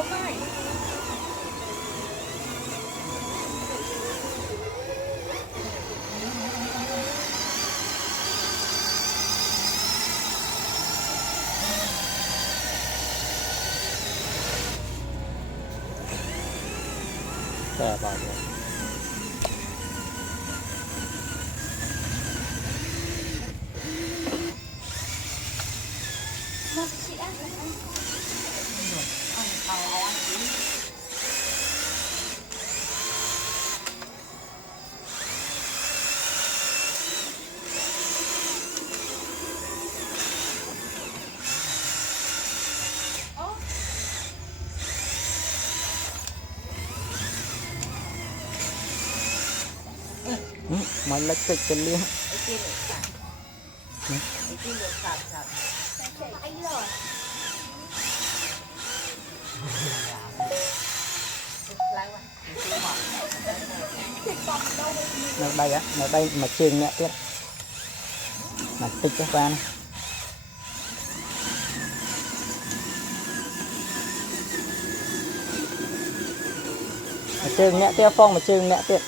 một cái Kè vào rồi. Mày lấy cái chân liên nó đây mà trường mẹ tiếp mà tích cho van mà trường mẹ tiếp phong mà trường mẹ tiếp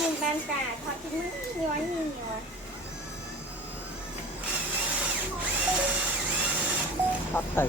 nhưng ban cả họ chỉ muốn nhiều à thoát thầy